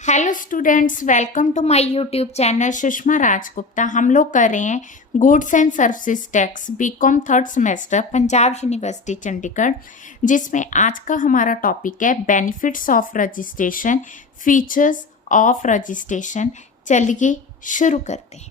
Hello students, welcome to my YouTube channel Sushma Rajgupta. हम लोग कर रहे हैं goods and services tax BCom third semester Punjab university Chandigarh, जिसमें आज का हमारा टॉपिक है benefits of registration, features of registration. चलिए शुरू करते हैं।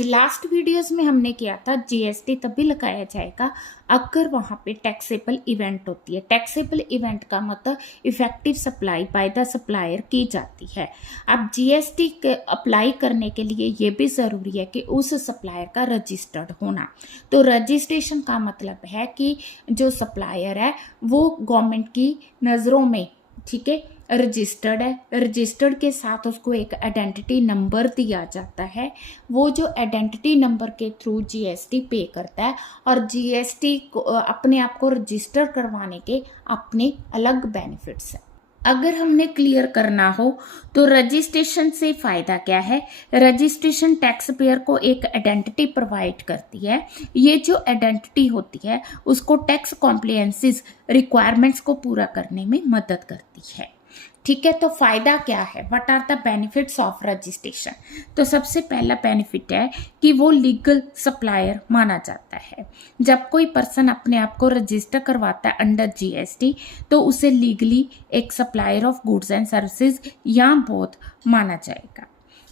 लास्ट वीडियोस में हमने किया था जीएसटी तभी लगाया जाएगा अगर वहां पे टैक्सेबल इवेंट होती है। टैक्सेबल इवेंट का मतलब effective supply by the supplier की जाती है। अब जीएसटी अप्लाई करने के लिए ये भी ज़रूरी है कि उस सप्लायर का रजिस्टर्ड होना। तो रजिस्ट्रेशन का मतलब है कि जो सप्लायर है वो गवर्नमेंट की नज़रों में, ठीक है, रजिस्टर्ड है। रजिस्टर्ड के साथ उसको एक आइडेंटिटी नंबर दिया जाता है। वो जो आइडेंटिटी नंबर के थ्रू जीएसटी पे करता है और जीएसटी को अपने आप को रजिस्टर करवाने के अपने अलग बेनिफिट्स हैं। अगर हमने क्लियर करना हो तो रजिस्ट्रेशन से फ़ायदा क्या है। रजिस्ट्रेशन टैक्स पेयर को एक आइडेंटिटी प्रोवाइड करती है। ये जो आइडेंटिटी होती है उसको टैक्स कॉम्प्लायंसेस रिक्वायरमेंट्स को पूरा करने में मदद करती है। ठीक है, तो फायदा क्या है, what are the benefits of registration. तो सबसे पहला बेनिफिट है कि वो लीगल सप्लायर माना जाता है। जब कोई पर्सन अपने आप को रजिस्टर करवाता है अंडर जीएसटी तो उसे लीगली एक supplier of goods and services या बोथ माना जाएगा।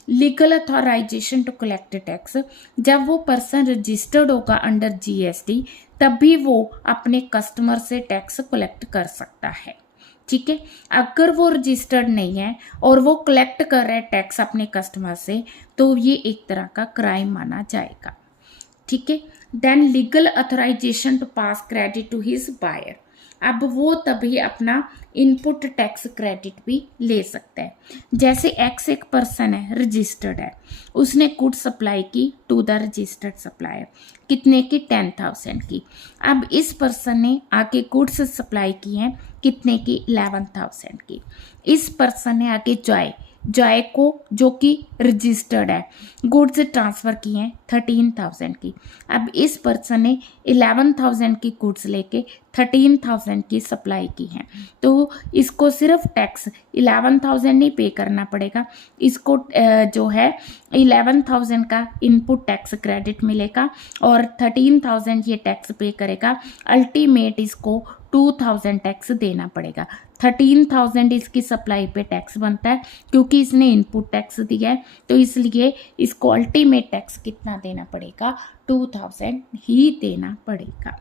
Legal authorization to collect tax, जब वो पर्सन रजिस्टर्ड होगा अंडर जीएसटी तभी वो अपने कस्टमर से टैक्स कलेक्ट कर सकता है। ठीक है, अगर वो रजिस्टर्ड नहीं है और वो कलेक्ट कर रहा है टैक्स अपने कस्टमर से तो ये एक तरह का क्राइम माना जाएगा। ठीक है, then legal authorization to pass credit to his buyer, अब वो तभी अपना इनपुट टैक्स क्रेडिट भी ले सकता है। जैसे एक्स एक पर्सन है, रजिस्टर्ड है, उसने गुड सप्लाई की टू द रजिस्टर्ड सप्लायर, कितने की 10,000 की। अब इस पर्सन ने आके गुड्स सप्लाई की हैं कितने की 11,000 की। इस पर्सन ने आके जॉय को जो कि रजिस्टर्ड है गुड्स ट्रांसफ़र की हैं 13,000 की। अब इस पर्सन ने 11,000 की गुड्स लेके 13,000 की सप्लाई की हैं, तो इसको सिर्फ टैक्स 11,000 नहीं पे करना पड़ेगा, इसको जो है 11,000 का इनपुट टैक्स क्रेडिट मिलेगा और 13,000 ये टैक्स पे करेगा। अल्टीमेट इसको 2,000 टैक्स देना पड़ेगा। 13,000 इसकी सप्लाई पे टैक्स बनता है क्योंकि इसने इनपुट टैक्स दिया है, तो इसलिए इसको अल्टीमेट टैक्स कितना देना पड़ेगा, 2,000 ही देना पड़ेगा।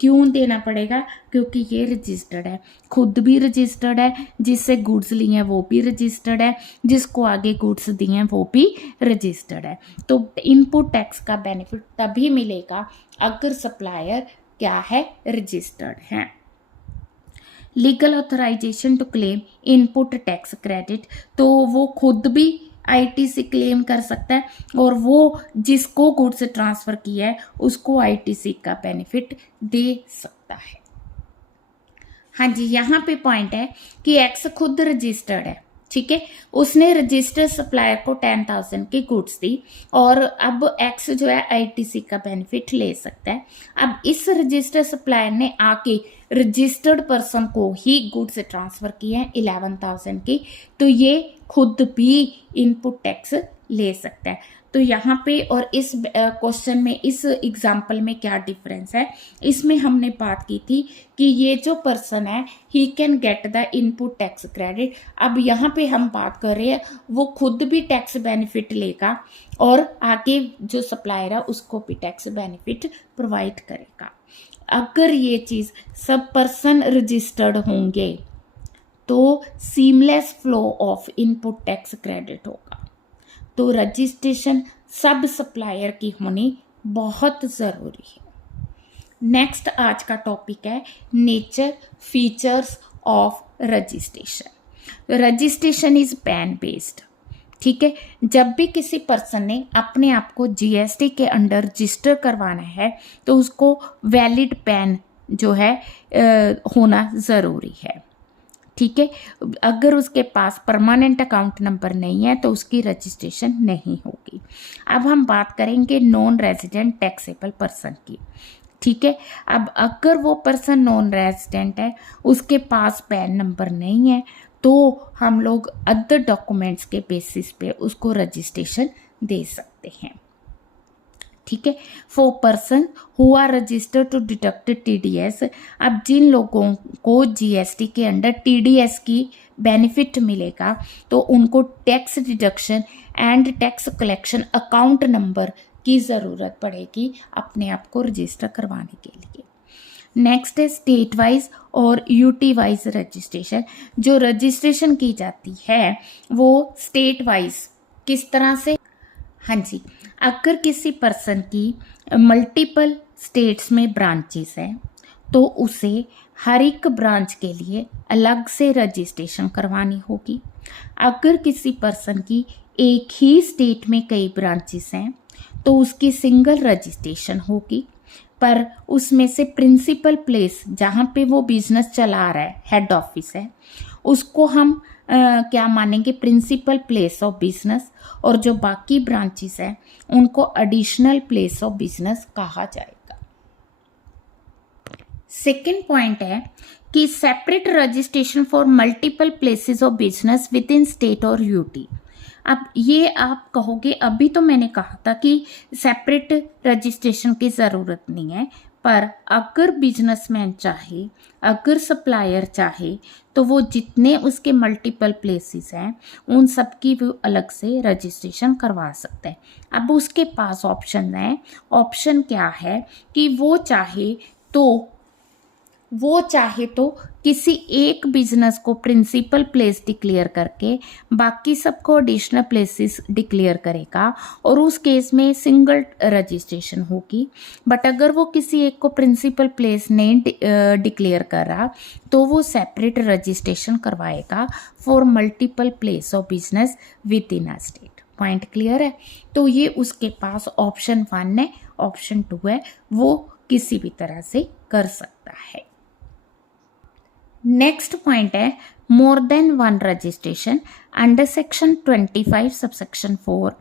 क्यों देना पड़ेगा, क्योंकि ये रजिस्टर्ड है, खुद भी रजिस्टर्ड है, जिससे गुड्स लिए हैं वो भी रजिस्टर्ड है, जिसको आगे गुड्स दिए हैं वो भी रजिस्टर्ड है। तो इनपुट टैक्स का बेनिफिट तभी मिलेगा अगर सप्लायर क्या है, रजिस्टर्ड है। Legal authorization to claim input tax credit, तो वो खुद भी आईटीसी क्लेम कर सकता है और वो जिसको गुड्स ट्रांसफ़र किया है उसको आईटीसी का बेनिफिट दे सकता है। हाँ जी, यहाँ पे पॉइंट है कि एक्स खुद रजिस्टर्ड है, ठीक है, उसने रजिस्टर्ड सप्लायर को 10,000 की गुड्स दी और अब एक्स जो है आईटीसी का बेनिफिट ले सकता है। अब इस रजिस्टर्ड सप्लायर ने आके रजिस्टर्ड पर्सन को ही गुड्स ट्रांसफ़र किए हैं 11,000 की, तो ये खुद भी इनपुट टैक्स ले सकता है। तो यहाँ पे और इस क्वेश्चन में, इस एग्जाम्पल में क्या डिफरेंस है, इसमें हमने बात की थी कि ये जो पर्सन है he can get the input tax credit. अब यहाँ पे हम बात कर रहे हैं वो खुद भी टैक्स बेनिफिट लेगा और आगे जो सप्लायर है उसको भी टैक्स बेनिफिट प्रोवाइड करेगा। अगर ये चीज़ सब पर्सन रजिस्टर्ड होंगे तो seamless flow of input tax credit होगा। तो रजिस्ट्रेशन सब सप्लायर की होनी बहुत ज़रूरी है। नेक्स्ट आज का टॉपिक है nature features of registration. Registration is pan based, ठीक है, जब भी किसी पर्सन ने अपने आप को जीएसटी के अंडर रजिस्टर करवाना है तो उसको वैलिड पैन जो है होना ज़रूरी है। ठीक है। अगर उसके पास परमानेंट अकाउंट नंबर नहीं है तो उसकी रजिस्ट्रेशन नहीं होगी। अब हम बात करेंगे नॉन रेजिडेंट टैक्सेबल पर्सन की, ठीक है। अब अगर वो पर्सन नॉन रेजिडेंट है, उसके पास पैन नंबर नहीं है, तो हम लोग अदर डॉक्यूमेंट्स के बेसिस पे उसको रजिस्ट्रेशन दे सकते हैं, ठीक है। For person who are registered to deduct TDS, अब जिन लोगों को GST के अंडर TDS की बेनिफिट मिलेगा तो उनको tax deduction and tax collection account number की ज़रूरत पड़ेगी अपने आप को रजिस्टर करवाने के लिए। नेक्स्ट है स्टेट वाइज और यूटी वाइज रजिस्ट्रेशन। जो रजिस्ट्रेशन की जाती है वो स्टेट वाइज किस तरह से, हाँ जी, अगर किसी पर्सन की मल्टीपल स्टेट्स में ब्रांचेस हैं तो उसे हर एक ब्रांच के लिए अलग से रजिस्ट्रेशन करवानी होगी। अगर किसी पर्सन की एक ही स्टेट में कई ब्रांचेस हैं तो उसकी सिंगल रजिस्ट्रेशन होगी, पर उसमें से प्रिंसिपल प्लेस जहाँ पे वो बिजनेस चला रहा है, हेड ऑफिस है, उसको हम क्या मानेंगे, प्रिंसिपल प्लेस ऑफ बिजनेस, और जो बाकी ब्रांचेस हैं उनको एडिशनल प्लेस ऑफ बिजनेस कहा जाएगा। सेकेंड पॉइंट है कि separate registration for multiple places of business with in state और यूटी। अब ये आप कहोगे अभी तो मैंने कहा था कि सेपरेट रजिस्ट्रेशन की ज़रूरत नहीं है, पर अगर बिजनेसमैन चाहे, अगर सप्लायर चाहे तो वो जितने उसके मल्टीपल प्लेसेस हैं उन सब की वो अलग से रजिस्ट्रेशन करवा सकता है। अब उसके पास ऑप्शन है, ऑप्शन क्या है कि वो चाहे तो किसी एक बिजनेस को प्रिंसिपल प्लेस डिक्लेयर करके बाकी सबको एडिशनल प्लेसेस डिक्लेयर करेगा और उस केस में सिंगल रजिस्ट्रेशन होगी। बट अगर वो किसी एक को प्रिंसिपल प्लेस नहीं डिक्लेयर कर रहा तो वो सेपरेट रजिस्ट्रेशन करवाएगा for multiple place of business with in a state. Point clear है? तो ये उसके पास ऑप्शन 1 है, ऑप्शन 2 है, वो किसी भी तरह से कर सकता है। नेक्स्ट पॉइंट है more than one registration under section 25 subsection 4।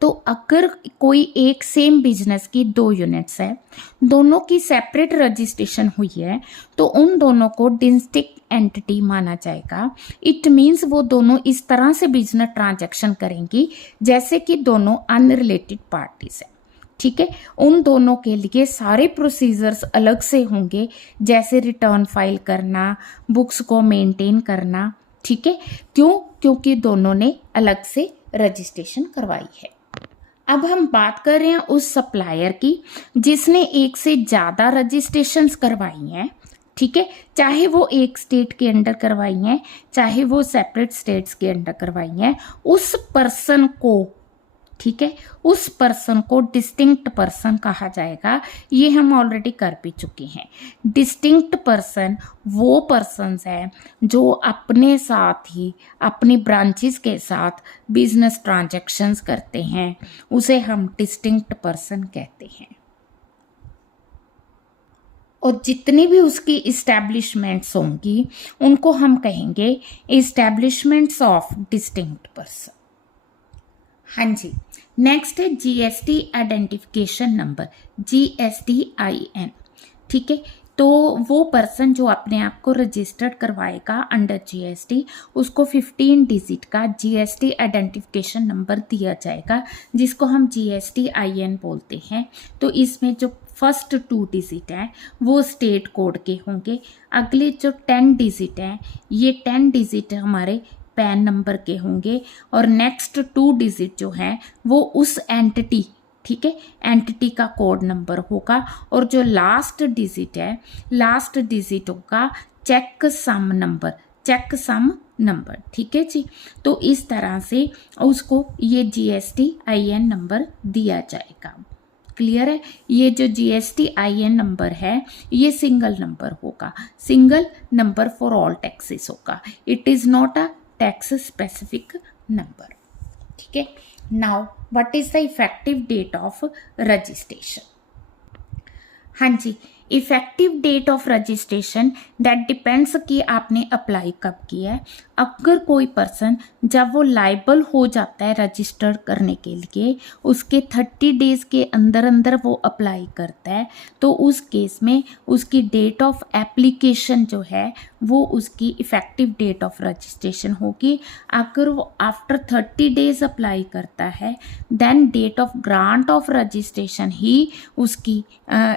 तो अगर कोई एक सेम बिजनेस की 2 यूनिट्स है, दोनों की सेपरेट रजिस्ट्रेशन हुई है, तो उन दोनों को डिस्टिंक्ट एंटिटी माना जाएगा। इट मीन्स वो दोनों इस तरह से बिजनेस ट्रांजैक्शन करेंगी जैसे कि दोनों अनरिलेटेड पार्टीज है, ठीक है। उन दोनों के लिए सारे प्रोसीजर्स अलग से होंगे, जैसे रिटर्न फाइल करना, बुक्स को मेंटेन करना, ठीक है। क्यों? क्योंकि दोनों ने अलग से रजिस्ट्रेशन करवाई है। अब हम बात कर रहे हैं उस सप्लायर की जिसने एक से ज़्यादा रजिस्ट्रेशंस करवाई हैं, ठीक है। चाहे वो एक स्टेट के अंडर करवाई हैं, चाहे वो सेपरेट स्टेट्स के अंडर करवाई हैं, उस पर्सन को, ठीक है, उस पर्सन को डिस्टिंक्ट पर्सन कहा जाएगा। ये हम ऑलरेडी कर भी चुके हैं। डिस्टिंक्ट पर्सन वो पर्सन्स हैं जो अपने साथ ही अपनी ब्रांचेस के साथ बिजनेस ट्रांजैक्शंस करते हैं, उसे हम डिस्टिंक्ट पर्सन कहते हैं। और जितनी भी उसकी इस्टेब्लिशमेंट्स होंगी उनको हम कहेंगे इस्टेब्लिशमेंट्स ऑफ डिस्टिंक्ट पर्सन। हाँ जी। नेक्स्ट है GST आइडेंटिफिकेशन नंबर, GSTIN, ठीक है। तो वो पर्सन जो अपने आप को रजिस्टर्ड करवाएगा अंडर GST, उसको 15 डिजिट का GST आइडेंटिफिकेशन नंबर दिया जाएगा जिसको हम GSTIN बोलते हैं। तो इसमें जो फर्स्ट 2 डिजिट हैं वो स्टेट कोड के होंगे, अगले जो 10 डिजिट हैं ये 10 डिजिट हमारे पैन नंबर के होंगे, और नेक्स्ट 2 डिजिट जो है वो उस एंटिटी, ठीक है, एंटिटी का कोड नंबर होगा, और जो लास्ट डिजिट है, लास्ट डिजिट होगा चेक सम नंबर, ठीक है जी। तो इस तरह से उसको ये GSTIN नंबर दिया जाएगा। क्लियर है? ये जो GSTIN नंबर है ये सिंगल नंबर होगा, single number for all taxes होगा। It is not a tax specific number, ठीक है। Now what is the effective date of registration? हाँ जी, effective date of registration that depends कि आपने अप्लाई कब किया है। अगर कोई पर्सन जब वो लाइबल हो जाता है रजिस्टर करने के लिए, उसके 30 डेज़ के अंदर अंदर वो अप्लाई करता है, तो उस केस में उसकी डेट ऑफ एप्लीकेशन जो है वो उसकी इफ़ेक्टिव डेट ऑफ रजिस्ट्रेशन होगी। अगर वो आफ्टर 30 डेज़ अप्लाई करता है, then date of grant of registration ही उसकी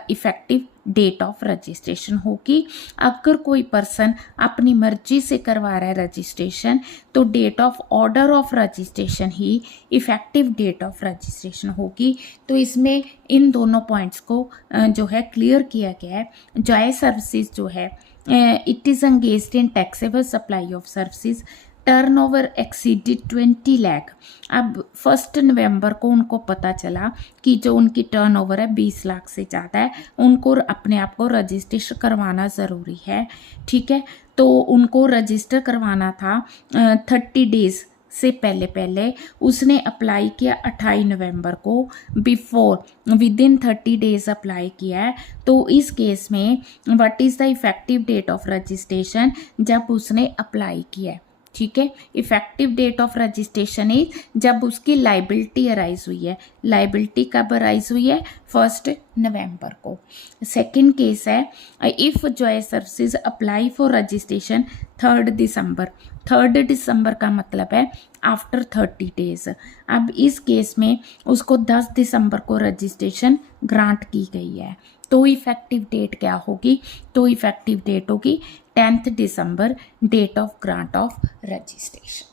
इफ़ेक्टिव डेट ऑफ रजिस्ट्रेशन होगी। अगर कोई पर्सन अपनी मर्जी से करवा रहा है रजिस्ट्रेशन, तो date of order of registration ही इफ़ेक्टिव डेट ऑफ रजिस्ट्रेशन होगी। तो इसमें इन दोनों पॉइंट्स को जो है क्लियर किया गया है। जॉय सर्विसेज जो है, it is engaged in taxable supply of services, turnover exceeded 20 lakh. अब 1 नवंबर को उनको पता चला कि जो उनकी टर्नओवर है 20 लाख से ज़्यादा है, उनको अपने आप को रजिस्ट्रेशन करवाना ज़रूरी है। ठीक है, तो उनको रजिस्टर करवाना था 30 डेज़ से पहले उसने अप्लाई किया 28 नवंबर को, बिफोर विदिन 30 डेज़ अप्लाई किया है। तो इस केस में what is the effective date of registration जब उसने अप्लाई किया है। ठीक है, effective date of registration is जब उसकी लाइबिलिटी अराइज हुई है। लाइबिलिटी कब अराइज हुई है? 1 नवंबर को। सेकंड केस है, if Joy services apply for registration 3 दिसंबर। 3 दिसंबर का मतलब है आफ्टर 30 डेज़। अब इस केस में उसको 10 दिसंबर को रजिस्ट्रेशन ग्रांट की गई है, तो इफ़ेक्टिव डेट क्या होगी? तो इफ़ेक्टिव डेट होगी 10 दिसंबर, date of grant of registration.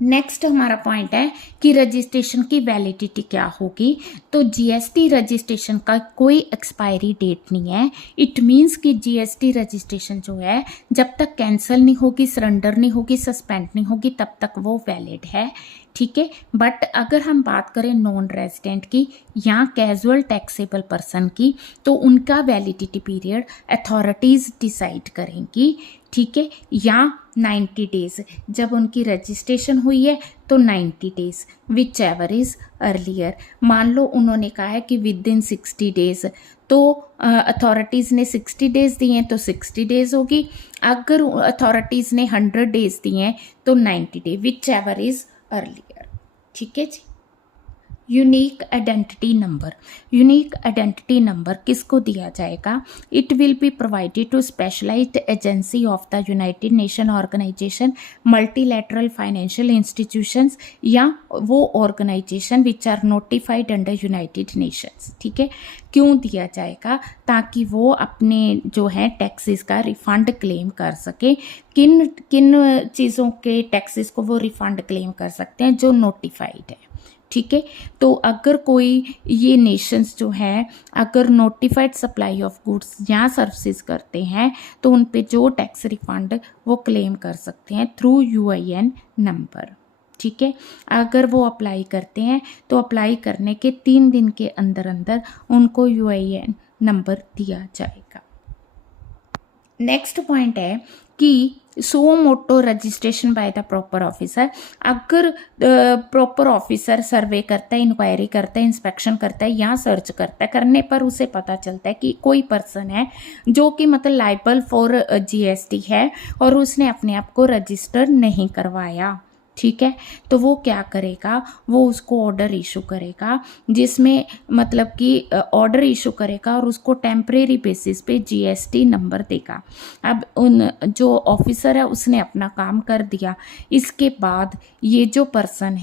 Next हमारा पॉइंट है कि रजिस्ट्रेशन की वैलिडिटी क्या होगी। तो जीएसटी रजिस्ट्रेशन का कोई एक्सपायरी डेट नहीं है। इट मीन्स कि जीएसटी रजिस्ट्रेशन जो है जब तक कैंसिल नहीं होगी, सरेंडर नहीं होगी, सस्पेंड नहीं होगी, तब तक वो वैलिड है। ठीक है, बट अगर हम बात करें नॉन रेजिडेंट की या कैजुअल टैक्सेबल पर्सन की, तो उनका वैलिडिटी पीरियड अथॉरिटीज़ डिसाइड करेंगी। ठीक है, या 90 डेज़, जब उनकी रजिस्ट्रेशन हुई है तो 90 days, which ever is earlier. मान लो उन्होंने कहा है कि विद इन 60 डेज़, तो अथॉरिटीज़ ने 60 डेज़ दिए हैं तो 60 डेज़ होगी। अगर अथॉरिटीज़ ने 100 डेज़ दिए हैं तो 90 day, which ever is earlier. ठीक है जी। Unique identity number. Unique identity number किसको दिया जाएगा? It will be provided to specialised agency of the United Nation organisation, multilateral financial institutions, या वो organisation which are notified under United Nations. ठीक है, क्यों दिया जाएगा? ताकि वो अपने जो है टैक्सेस का रिफंड क्लेम कर सके। किन किन चीज़ों के टैक्सेस को वो रिफंड क्लेम कर सकते हैं? जो नोटिफाइड है। ठीक है, तो अगर कोई ये नेशंस जो है अगर नोटिफाइड सप्लाई ऑफ गुड्स या सर्विसेज करते हैं, तो उन पे जो टैक्स रिफंड वो क्लेम कर सकते हैं थ्रू यूआईएन नंबर। ठीक है, अगर वो अप्लाई करते हैं तो अप्लाई करने के 3 दिन के अंदर अंदर उनको यूआईएन नंबर दिया जाएगा। नेक्स्ट पॉइंट है कि suo motu registration by the proper officer. अगर प्रॉपर ऑफिसर सर्वे करता है, इंक्वायरी करता है, इंस्पेक्शन करता है या सर्च करता है, करने पर उसे पता चलता है कि कोई पर्सन है जो कि मतलब लाइबल फॉर जीएसटी है और उसने अपने आप को रजिस्टर नहीं करवाया। ठीक है, तो वो क्या करेगा? वो उसको ऑर्डर इशू करेगा, जिसमें मतलब कि ऑर्डर इशू करेगा और उसको टेम्परेरी बेसिस पे जीएसटी नंबर देगा। अब उन जो ऑफिसर है उसने अपना काम कर दिया, इसके बाद ये जो पर्सन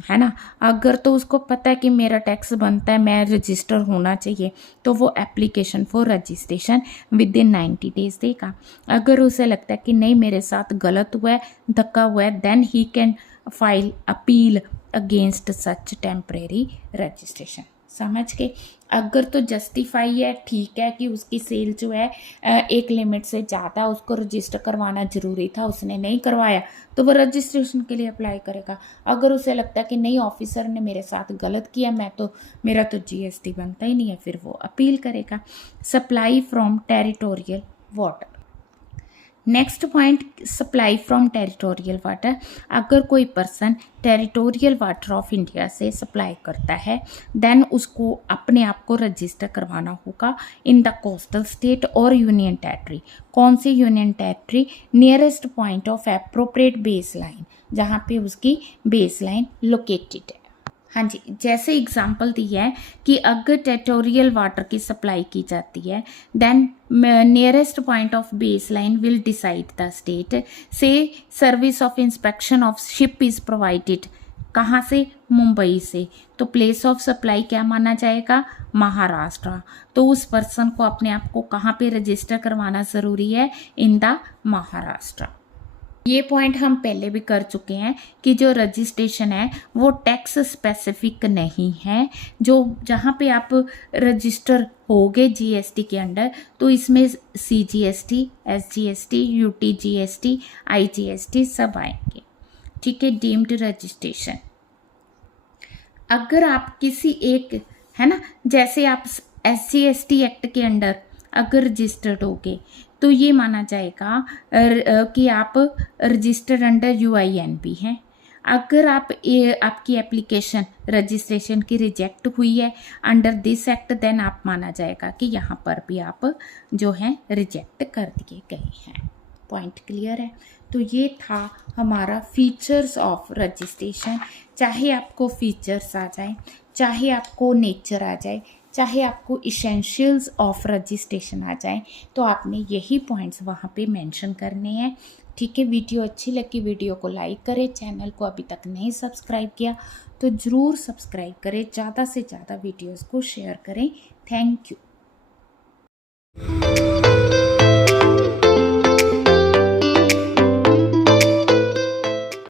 है ना, अगर तो उसको पता है कि मेरा टैक्स बनता है, मैं रजिस्टर होना चाहिए, तो वो application for registration with in 90 days देगा। अगर उसे लगता है कि नहीं मेरे साथ गलत हुआ है, धक्का हुआ है, then he can file appeal against such temporary registration. समझ के? अगर तो जस्टिफाई है, ठीक है कि उसकी सेल जो है एक लिमिट से ज़्यादा, उसको रजिस्टर करवाना ज़रूरी था, उसने नहीं करवाया, तो वो रजिस्ट्रेशन के लिए अप्लाई करेगा। अगर उसे लगता है कि नहीं ऑफिसर ने मेरे साथ गलत किया, मेरा तो जीएसटी बनता ही नहीं है, फिर वो अपील करेगा। Supply from territorial water. Next point, supply from territorial water. अगर कोई person territorial water of India से सप्लाई करता है देन उसको अपने आप को रजिस्टर करवाना होगा इन द कोस्टल स्टेट और यूनियन टेरिटरी। कौन सी union territory? Nearest point of appropriate base line, जहाँ पे उसकी बेस लाइन लोकेटेड है। हाँ जी, जैसे एग्जाम्पल दी है कि अगर टेरिटोरियल वाटर की सप्लाई की जाती है then nearest point of base line will decide the state. से service of inspection of ship is provided, कहाँ से? मुंबई से। तो प्लेस ऑफ सप्लाई क्या माना जाएगा? महाराष्ट्र। तो उस पर्सन को अपने आप को कहाँ पे रजिस्टर करवाना ज़रूरी है? In the Maharashtra. ये पॉइंट हम पहले भी कर चुके हैं कि जो रजिस्ट्रेशन है वो टैक्स स्पेसिफिक नहीं है। जो जहाँ पे आप रजिस्टर होगे जीएसटी के अंडर तो इसमें सीजीएसटी, एसजीएसटी, यूटीजीएसटी, आईजीएसटी सब आएंगे। ठीक है, डीम्ड रजिस्ट्रेशन। अगर आप किसी एक, है ना, जैसे आप एसजीएसटी एक्ट के अंडर अगर रजिस्टर्ड होगे तो ये माना जाएगा कि आप रजिस्टर्ड अंडर यूआईएनबी हैं। अगर आपकी एप्लीकेशन रजिस्ट्रेशन की रिजेक्ट हुई है अंडर दिस एक्ट देन आप माना जाएगा कि यहाँ पर भी आप जो है रिजेक्ट कर दिए गए हैं। पॉइंट क्लियर है? तो ये था हमारा फीचर्स ऑफ रजिस्ट्रेशन। चाहे आपको फीचर्स आ जाए, चाहे आपको नेचर आ जाए, चाहे आपको इसेंशियल्स ऑफ रजिस्ट्रेशन आ जाए, तो आपने यही पॉइंट्स वहाँ पे मेंशन करने हैं। ठीक है, वीडियो अच्छी लगी वीडियो को लाइक करें, चैनल को अभी तक नहीं सब्सक्राइब किया तो ज़रूर सब्सक्राइब करें, ज़्यादा से ज़्यादा वीडियोस को शेयर करें। Thank you.